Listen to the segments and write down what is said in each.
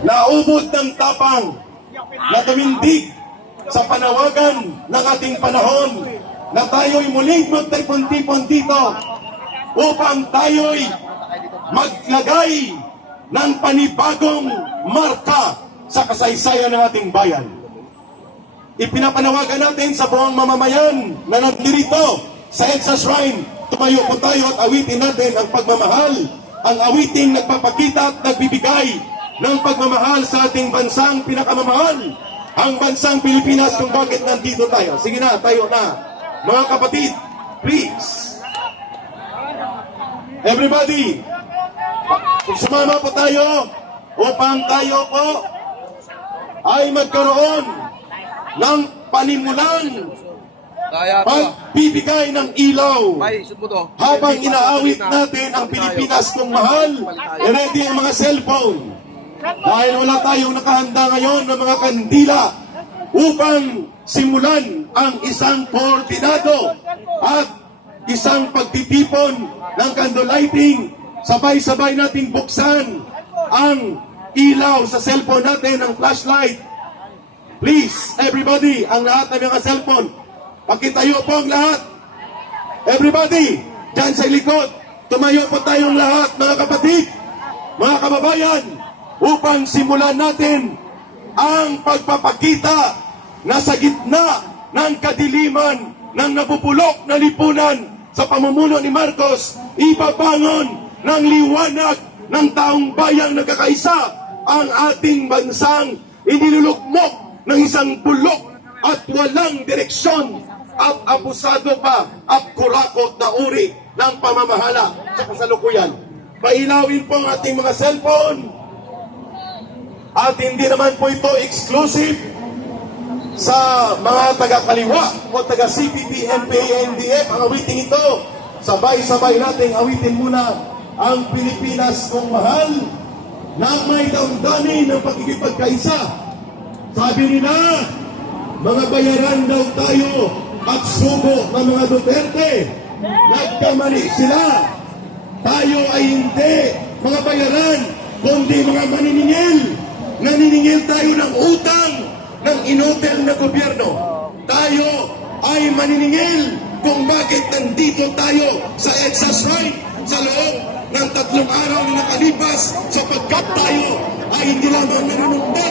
naubod ng tapang na tumindig sa panawagan ng ating panahon na tayo'y muling magtipon-tipon dito upang tayo'y maglagay ng panibagong marka sa kasaysayan ng ating bayan. Ipinapanawagan natin sa buong mamamayan na nandirito sa EDSA Shrine. Tumayo po tayo at awitin natin ang pagmamahal, ang awiting nagpapakita at nagbibigay ng pagmamahal sa ating bansang pinakamamahal, ang bansang Pilipinas, kung bakit nandito tayo. Sige na, tayo na. Mga kapatid, please. Everybody, sumama po tayo upang tayo po ay magkaroon ng panimulan pagbibigay ng ilaw habang inaawit natin ang Pilipinas kung mahal. Ready ang mga cellphone dahil wala tayong nakahanda ngayon ng mga kandila upang simulan ang isang koordinado at isang pagtitipon ng candle lighting. Sabay-sabay nating buksan ang ilaw sa cellphone natin, ang flashlight. Please, everybody, ang lahat ng mga cellphone, pakitayo po ang lahat. Everybody, dyan sa likod, tumayo po tayong lahat, mga kapatid, mga kababayan, upang simulan natin ang pagpapakita na sa gitna ng kadiliman ng nabubulok na lipunan sa pamumuno ni Marcos, ibabangon ng liwanag ng taong bayang nagkakaisa ang ating bansang inilulukmok ng isang bulok at walang direksyon at abusado pa at kurakot na uri ng pamamahala sa kasalukuyan. Pailawin po ang ating mga cellphone at hindi naman po ito exclusive sa mga taga-kaliwa o taga-CPP, NPA, NDF. Ang awiting ito, sabay-sabay nating awitin muna ang Pilipinas kung mahal na may damdamin ng pagkikipagkaisa. Sabi nila, mga bayaran daw tayo at subo ng mga Duterte. Nagkamali sila. Tayo ay hindi mga bayaran, kundi mga maniningil. Naniningil tayo ng utang ng inotel na gobyerno. Tayo ay maniningil kung bakit nandito tayo sa EDSA Shrine sa loob ng 3 araw na nakalipas, sapagkat tayo ay hindi lamang nanunumbat,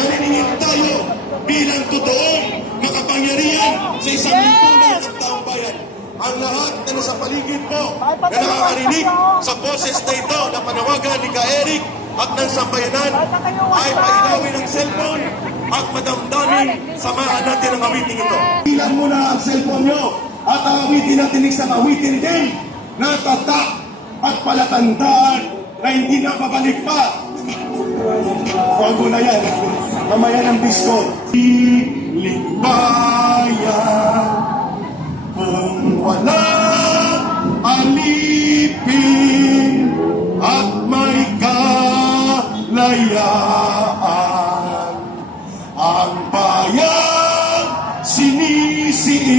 naniningil tayo bilang totoong makapangyarihan sa isang lipunan sa taong bayan. Ang lahat na nasa paligid po na nakakarinig sa boses na ito na panawagan ni Ka Eric at ng sambayanan ay pailawin ng cellphone at madamdamin, samahan natin ang awiting ito. Ilan muna ang cellphone nyo at awitin natin isang awitin din na tatak at palatandaan na hindi na babalik pa. Huwag mo na yan. Mamaya ng disco. Libayan kung walang alipin at may kalayaan, ang bayan sinisiil,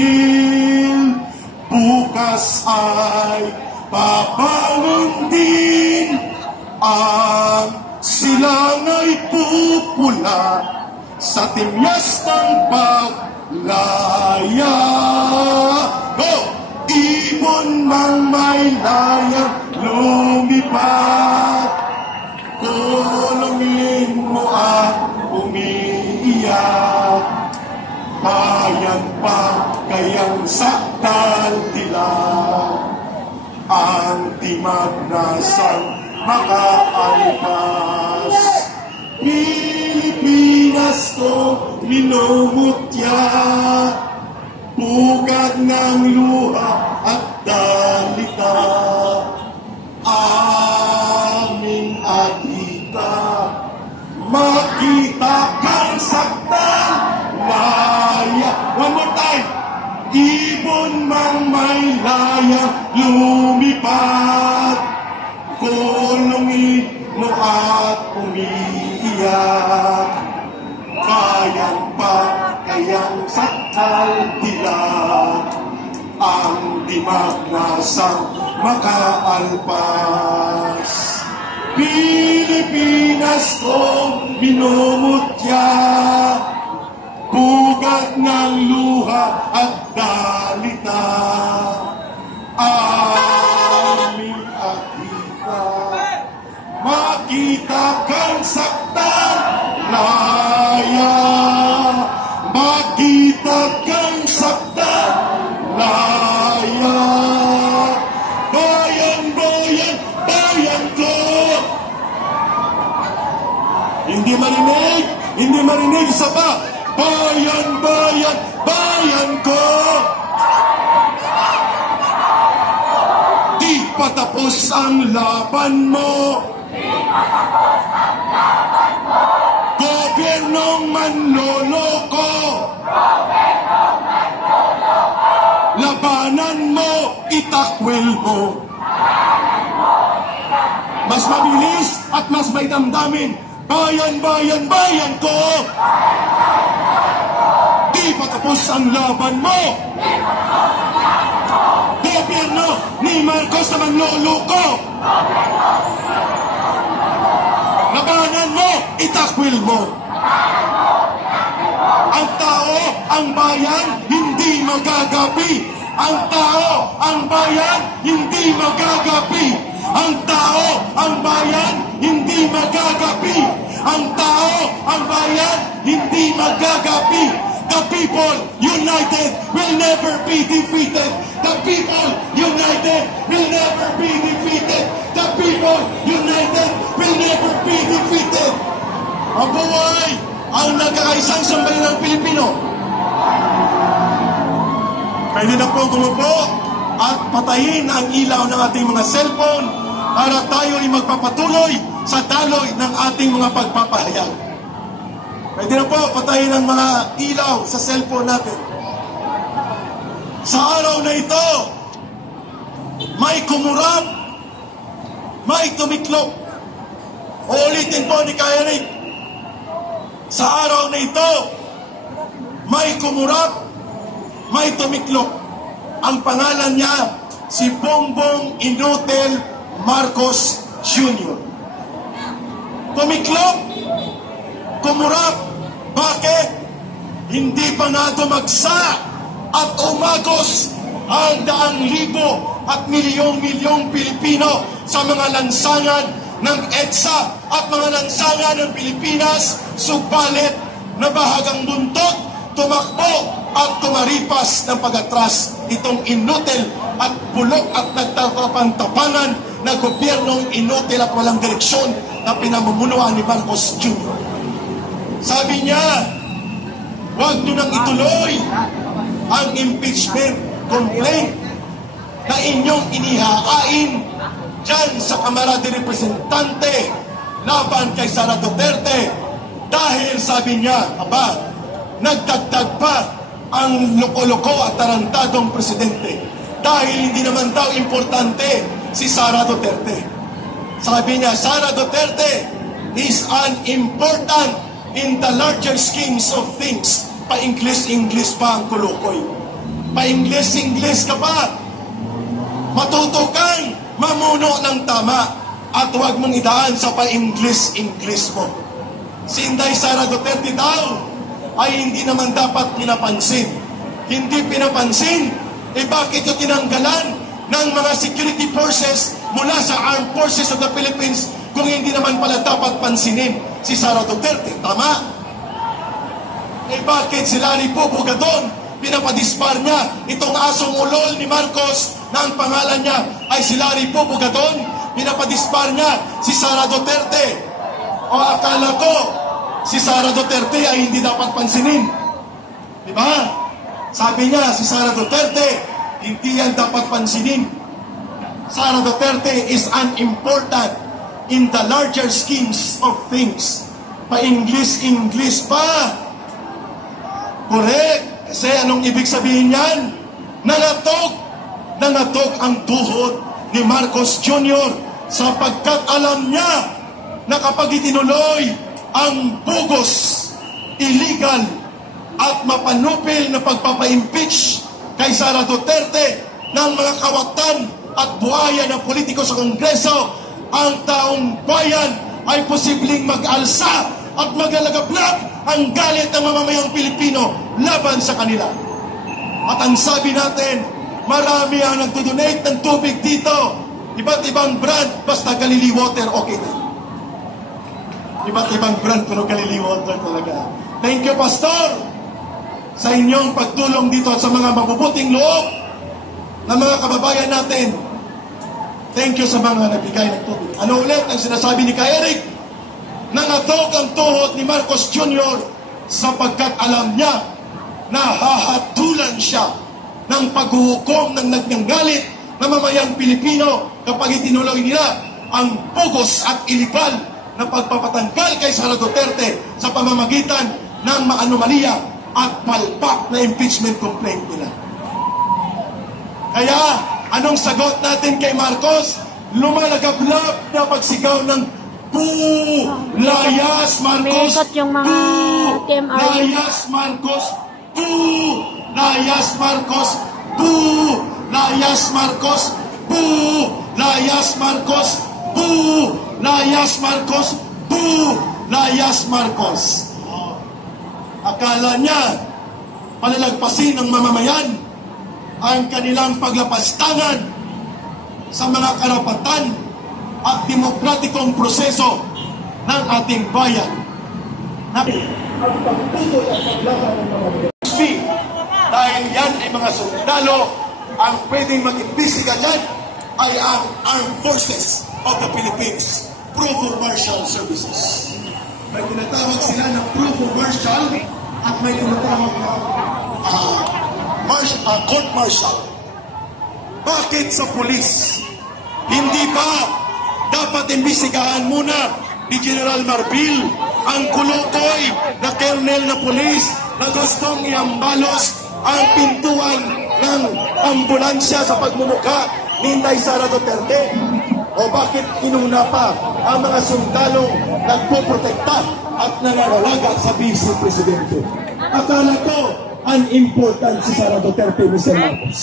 bukas ay babangon din, ang silangay pupula sa timyas ng paglaya. Go! Ibon mang may layang lumipat, kulungin mo at umiiyak. Bayan pa kayang saktan dilag, ang timag nasang makaalpas. Pilipinas ko minumutya, pugad ng luha at dalita. Amin at ita, makita kang saktan, laya. One more time. Ibon mang may layang lumipat, kulungin mo at umiiyak. Kayang pa kayang sakal dilag, ang dimag nasang makaalpas. Pilipinas ko minumutya, bugat ng luha at dalita. Aming akita, makita kang saktan, laya. Makita kang saktan, laya. Bayan, bayan, bayan ko. Hindi marinig sa ba? Bayan, bayan, bayan ko. Di patapos ang laban mo. Gobyernong manloloko. Labanan mo, itakwil mo. Mas mabilis at mas may damdamin. Bayan, bayan, bayan ko. Di patapos ang laban mo. Gobyerno ni Marcos na manloloko. Labanan mo, itakwil mo. Ang tao, ang bayan, hindi magagapi. Ang tao, ang bayan, hindi magagapi. Ang tao, ang bayan, hindi magagapi. Ang tao, ang bayan, hindi magagapi. The people united will never be defeated. The people united will never be defeated. The people united will never be defeated. Mabuhay ang nagkakaisang sambayan ng Pilipino. Pwede na po gumupo at patayin ang ilaw ng ating mga cellphone para tayo ay magpapatuloy sa daloy ng ating mga pagpapahayag. Pwede na po patayin ang mga ilaw sa cellphone natin. Sa araw na ito, may kumurap, may tumiklop. Uulitin po ni Kayanig. Sa araw na ito, may kumurap, may tumiklop. Ang pangalan niya, si Bongbong Inutil Marcos Jr. Tumiklop, kumurap. Bakit? Hindi pa nga dumagsa at umagos ang daang libo at milyong-milyong Pilipino sa mga lansangan ng EDSA at mga lansangan ng Pilipinas, subalit na bahagang buntot, tumakbo at tumaripas ng pag-atras itong inutil at bulok at nagtatapan-tapanan na gobyernong inutil at walang direksyon na pinamumunuan ni Marcos Jr. Sabi niya, huwag nyo nang ituloy ang impeachment complaint na inyong inihahain dyan sa Kamara de Representante laban kay Sara Duterte dahil sabi niya, nagdagdag pa ang loko-loko at tarantadong presidente dahil hindi naman daw importante si Sara Duterte. Sabi niya, Sara Duterte is unimportant in the larger schemes of things. Pa-English pa ang kulukoy. Pa-English ka pa. Matuto kang mamuno ng tama at huwag mong idaan sa pa-English mo. Si Inday Sara Duterte daw ay hindi naman dapat pinapansin. Hindi pinapansin, bakit yung tinanggalan ng mga security forces mula sa Armed Forces of the Philippines kung hindi naman pala dapat pansinin si Sara Duterte? Tama. Bakit si Larry Pupugadon pinapadispar niya itong asong ulol ni Marcos na ang pangalan niya ay si Larry Pupugadon? Pinapadispar niya si Sara Duterte. O akala ko si Sara Duterte ay hindi dapat pansinin. Diba? Sabi niya si Sara Duterte hindi yan dapat pansinin. Sara Duterte is unimportant in the larger schemes of things. Pa-English pa. Correct. Kasi anong ibig sabihin yan? Nangatog ang tuhod ni Marcos Jr. sapagkat alam niya na kapag itinuloy ang bugos, illegal at mapanupil na pagpapa-impeach kay Sara Duterte ng mga kawatan at buhaya ng politiko sa Kongreso, ang taong bayan ay posibleng mag-alsa at magalagablak ang galit ng mamamayang Pilipino laban sa kanila. At ang sabi natin, marami ang nagdodonate ng tubig dito. Iba't ibang brand, basta Galilee Water, okay na. Iba't ibang brand, pero Galilee Water talaga. Thank you, Pastor, sa inyong pagtulong dito at sa mga mabubuting loob ng mga kababayan natin. Thank you sa mga nagbigay ng tubig. Ano ulit ang sinasabi ni Ka Eric? Nangatog ang tuhod ni Marcos Jr. sapagkat alam niya na hahatulan siya ng paghuhukom ng nagnanggalit na mamayang Pilipino kapag itinuloy nila ang bugos at iligal na pagpapatanggal kay Sara Duterte sa pamamagitan ng maanomalya at palpak na impeachment complaint nila. Kaya, anong sagot natin kay Marcos? Lumalagablab na pagsigaw ng Boo! Layas Marcos! Boo! Layas Marcos! Boo! Layas Marcos! Boo! Layas Marcos! Boo! Layas Marcos! Boo! Layas Marcos! Boo! Layas Marcos! Akala niya palalagpasin ng mamamayan ang kanilang paglapastangan sa mga karapatan at demokratikong proseso ng ating bayan. Dahil yan ay mga sundalo, ang pwedeng mag-imbisiga dyan ay ang Armed Forces of the Philippines, Provo Marshal Services. May tinatawag sila ng Provo Marshal at may tinatawag na Court Martial. Bakit sa pulis? Hindi ba dapat imbisigahan muna ni General Marbil ang kulukoy na kernel na pulis na gustong iambalos ang pintuan ng ambulansya sa pagmumukha ni Inday Sara Duterte? O bakit inuna pa ang mga sundalong nagpoprotekta at nangangalaga sa Vice Presidente? Akala ko unimportant si Sara Duterte, Mr. Marcos.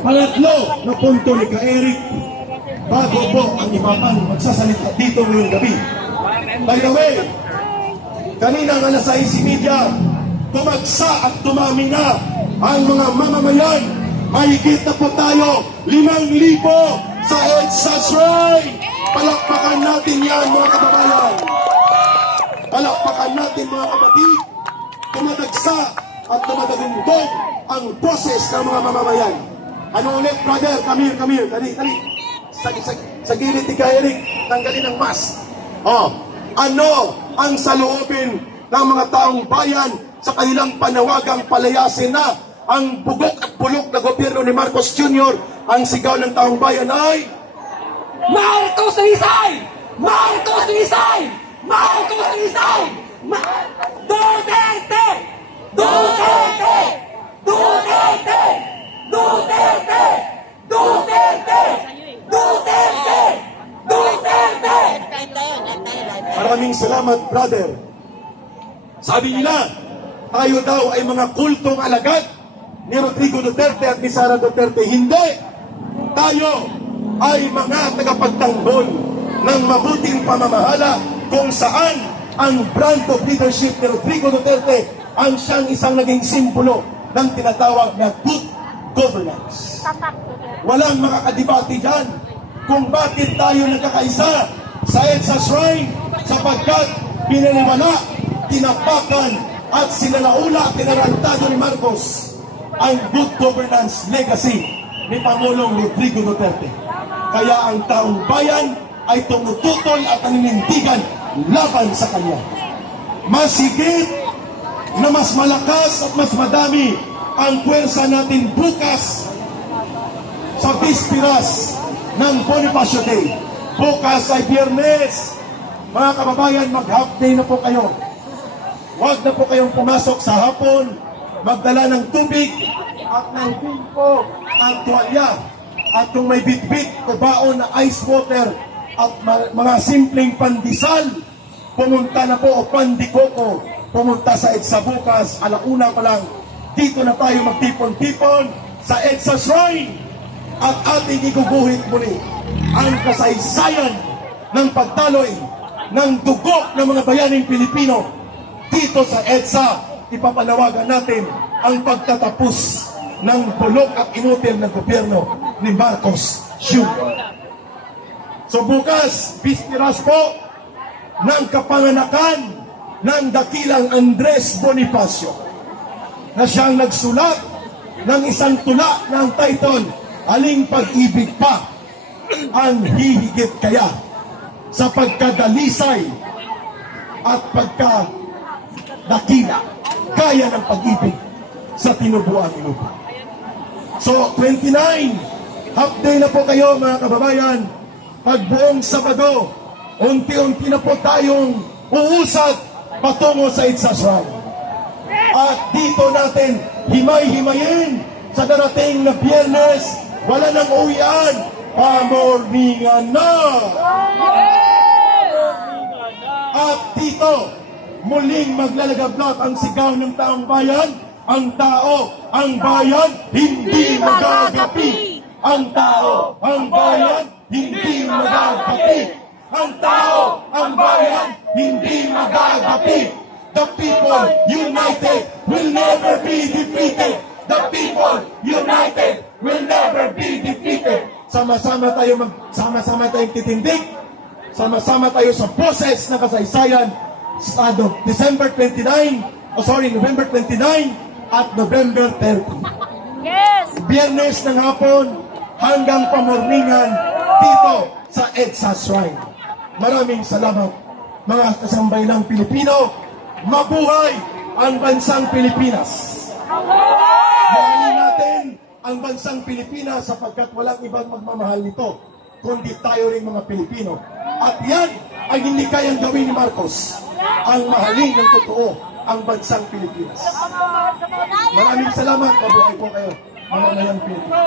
Pangatlo na punto ni Ka Eric bago po ang iba pang magsasalita dito ngayong gabi. By the way, kanina ng alas 6:30, tumagsa at tumami na ang mga mamamayan. Mahigit na po tayo 5,000 sa EDSA Shrine. Palakpakan natin yan, mga kababayan. Palakpakan natin, mga kapatid. Tumadagsa at tumadagundog ang boses ng mga mamamayan. Ano ulit, brother? Come here. Dali. Sa gilid ni Ka Eric, tanggalin ang mask. Ano ang saloobin ng mga taong bayan sa kanilang panawagang palayasin na ang bugok at bulok na gobyerno ni Marcos Jr. Ang sigaw ng taong bayan ay Marcos resign! Marcos resign! Marcos resign! Duterte! Duterte! Duterte! Duterte! Duterte! Duterte! Duterte! Maraming salamat, brother. Sabi nila, tayo daw ay mga kultong alagad ni Rodrigo Duterte at ni Sara Duterte. Hindi! Tayo ay mga tagapagtanggol ng mabuting pamamahala kung saan ang brand of leadership ni Rodrigo Duterte ang siyang isang naging simbolo ng tinatawag na good governance. Walang makakadibati dyan kung bakit tayo nagkakaisa sa EDSA Shrine sapagkat pinaniwala, tinapakan at sinalaula, tinarantado ni Marcos ang good governance legacy ni Pangulong Rodrigo Duterte. Kaya ang taong bayan ay tumututol at naninindigan laban sa kanya. Mas higit na mas malakas at mas madami ang puwersa natin bukas sa bispiras ng Bonifacio Day. Bukas ay Biyernes. Mga kababayan, mag-half day na po kayo. Huwag na po kayong pumasok sa hapon, magdala ng tubig at ng pingpo at tuwalya. At kung may bit-bit o baon na ice water at mga simpleng pandesal, pumunta na po o pandikoko, pumunta sa EDSA bukas, alauna pa lang. Dito na tayo magtipon-tipon sa EDSA Shrine at ating iguguhit muli ang kasaysayan ng pagtaloy ng dugo ng mga bayaning Pilipino dito sa EDSA. Ipapanawagan natin ang pagtatapos ng bulok at inutil ng gobyerno ni Marcos Jr. So bukas, bispiras po ng kapanganakan ng dakilang Andres Bonifacio na siyang nagsulat ng isang tula ng title, Aling Pag-ibig pa ang hihigit kaya sa pagkadalisay at pagkadakila kaya ng pag-ibig sa tinubuan ni lupa. So 29, half day na po kayo mga kababayan. Pagbuong Sabado, unti-unti na po tayong uusad patungo sa EDSA Shrine. At dito natin himay-himayin sa darating na Biyernes, wala nang uwian, pamorningan na! At dito, muling maglalagablot ang sigaw ng taong bayan, ang tao, ang bayan, hindi magagapi! Ang tao, ang bayan, hindi magagapi! Ang tao, ang bayan, hindi magagapi! The people united will never be defeated! The people united will never be defeated! Sama-sama tayong titindig, sama-sama tayo sa boses ng kasaysayan sa November 29 at November 30. Yes! Biyernes ng hapon hanggang pamorningan dito sa EDSA Shrine. Maraming salamat mga kasambayanang Pilipino. Mabuhay ang bansang Pilipinas. Mahalin natin ang bansang Pilipinas sapagkat walang ibang magmamahal nito kundi tayo rin mga Pilipino. At yan ay hindi kayang gawin ni Marcos, ang mahalin ng totoo ang bansang Pilipinas. Maraming salamat. Mabuhay po kayo, mga mayang Pilipino.